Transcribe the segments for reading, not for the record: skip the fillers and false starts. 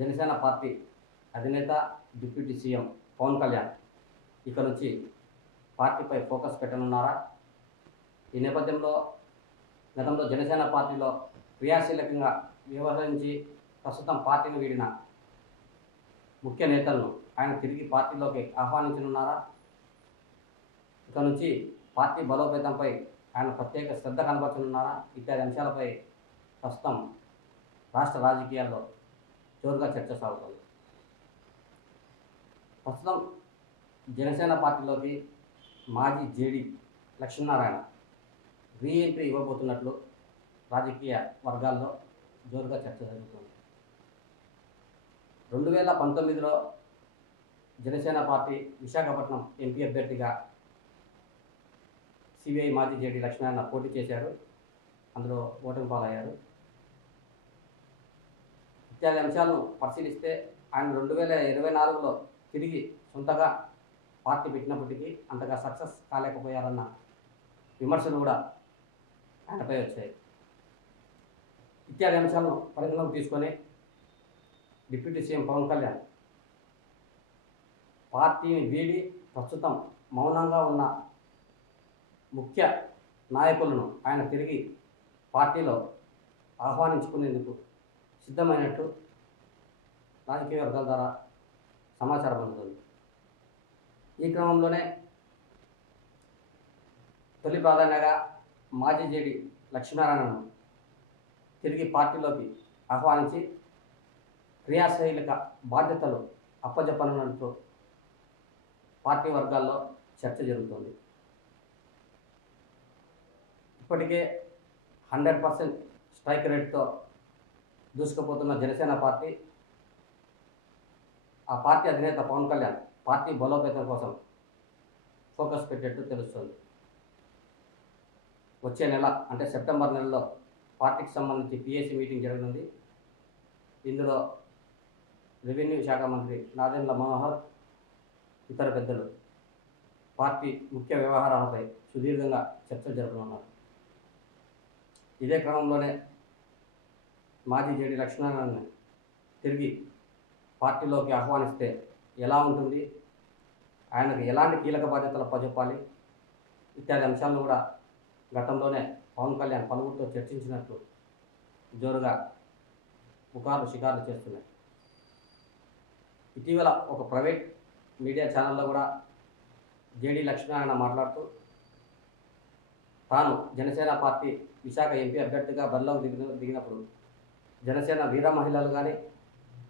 Janasena party అధినేత deputy CM Pawan Kalyan ఇక నుంచి పార్టీపై ఫోకస్ పెట్టనున్నారా? ఈ నేపథ్యంలో గతంలో జనసేన పార్టీలో క్రియాశీలకంగా వ్యవహరించి ప్రస్తుతం పార్టీని వీడిన ముఖ్య నేతలను ఆయన తిరిగి పార్టీలోకి ఆహ్వానించనున్నారా? ఇక నుంచి పార్టీ బలోపేతంపై ఆయన ప్రత్యేక శ్రద్ధ కనబరచనున్నారా? ఇత్యాది అంశాలపై ప్రస్తుతం రాష్ట్ర రాజకీయాల్లో జోరుగా చర్చ సాగుతుంది. ప్రస్తుతం జనసేన పార్టీలోకి మాజీ జేడీ లక్ష్మీనారాయణ రీఎంట్రీ ఇవ్వబోతున్నట్లు రాజకీయ వర్గాల్లో జోరుగా చర్చ జరుగుతుంది. 2019లో జనసేన పార్టీ విశాఖపట్నం ఎంపీ అభ్యర్థిగా సిబిఐ మాజీ జేడీ లక్ష్మీనారాయణ పోటీ చేశారు. అందులో ఓటమి పాలయ్యారు. ఇత్యాది అంశాలను పరిశీలిస్తే ఆయన 2024లో తిరిగి సొంతగా పార్టీ పెట్టినప్పటికీ అంతగా సక్సెస్ కాలేకపోయారన్న విమర్శలు కూడా ఆయనపై వచ్చాయి. ఇత్యాది అంశాలను పరిగణలోకి తీసుకొని డిప్యూటీ సీఎం పవన్ కళ్యాణ్ పార్టీని వీడి ప్రస్తుతం మౌనంగా ఉన్న ముఖ్య నాయకులను ఆయన తిరిగి పార్టీలో ఆహ్వానించుకునేందుకు సిద్ధమైనట్టు రాజకీయ వర్గాల ద్వారా సమాచారం అందుతుంది. ఈ క్రమంలోనే తొలి ప్రాధాన్యతగా మాజీ జేడీ లక్ష్మీనారాయణను తిరిగి పార్టీలోకి ఆహ్వానించి క్రియాశీలక బాధ్యతలు అప్పజెప్పనున్నట్టు పార్టీ వర్గాల్లో చర్చ జరుగుతుంది. ఇప్పటికే 100% స్ట్రైక్ రేట్తో దూసుకుపోతున్న జనసేన పార్టీ ఆ పార్టీ అధినేత పవన్ కళ్యాణ్ పార్టీ బలోపేతం కోసం ఫోకస్ పెట్టేట్టు తెలుస్తుంది. వచ్చే నెల అంటే సెప్టెంబర్ నెలలో పార్టీకి సంబంధించి పిఎసి మీటింగ్ జరగనుంది. ఇందులో రెవెన్యూ శాఖ మంత్రి నాదెండ్ల మనోహర్ ఇతర పెద్దలు పార్టీ ముఖ్య వ్యవహారాలపై సుదీర్ఘంగా చర్చలు జరపనున్నారు. ఇదే క్రమంలోనే మాజీ జేడీ లక్ష్మీనారాయణని తిరిగి పార్టీలోకి ఆహ్వానిస్తే ఎలా ఉంటుంది, ఆయనకు ఎలాంటి కీలక బాధ్యతలు అప్పచెప్పాలి ఇత్యాది అంశాలను కూడా గతంలోనే పవన్ కళ్యాణ్ పలువురితో చర్చించినట్లు జోరుగా పుకార్లు షికార్లు చేస్తున్నాయి. ఇటీవల ఒక ప్రైవేట్ మీడియా ఛానల్లో కూడా జేడీ లక్ష్మీనారాయణ మాట్లాడుతూ తాను జనసేన పార్టీ విశాఖ ఎంపీ అభ్యర్థిగా బరిలోకి దిగినప్పుడు జనసేన వీర మహిళలు కానీ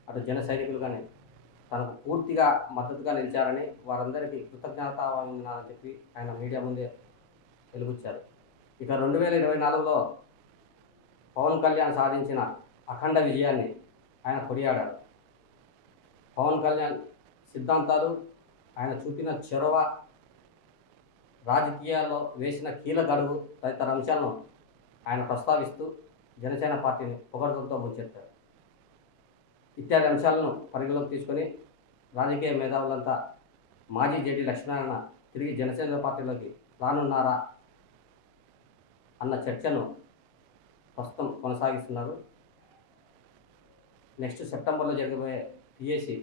అటు జన సైనికులు కానీ తనకు పూర్తిగా మద్దతుగా నిలిచారని వారందరికీ కృతజ్ఞతావందనాలని చెప్పి ఆయన మీడియా ముందే వెలుగుచ్చారు. ఇక 2024లో పవన్ కళ్యాణ్ సాధించిన అఖండ విజయాన్ని ఆయన కొనియాడారు. పవన్ కళ్యాణ్ సిద్ధాంతాలు, ఆయన చూపిన చొరవ, రాజకీయాల్లో వేసిన కీలక అడుగు తదితర అంశాలను ఆయన ప్రస్తావిస్తూ జనసేన పార్టీని పొగడ్తలతో ముంచెత్తారు. ఇత్యాది అంశాలను పరిగణలోకి తీసుకొని రాజకీయ మేధావులంతా మాజీ జేడీ లక్ష్మీనారాయణ తిరిగి జనసేన పార్టీలోకి రానున్నారా అన్న చర్చను ప్రస్తుతం కొనసాగిస్తున్నారు. నెక్స్ట్ సెప్టెంబర్లో జరగబోయే పిఎసి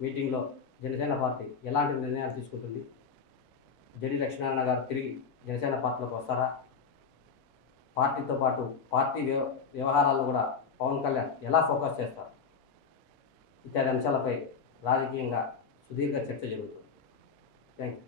మీటింగ్లో జనసేన పార్టీ ఎలాంటి నిర్ణయాలు తీసుకుంటుంది, జేడీ లక్ష్మీనారాయణ గారు తిరిగి జనసేన పార్టీలోకి వస్తారా, పార్టీతో పాటు పార్టీ వ్యవహారాలను కూడా పవన్ కళ్యాణ్ ఎలా ఫోకస్ చేస్తారు ఇత్యాది అంశాలపై రాజకీయంగా సుదీర్ఘ చర్చ జరుగుతుంది. Thank you.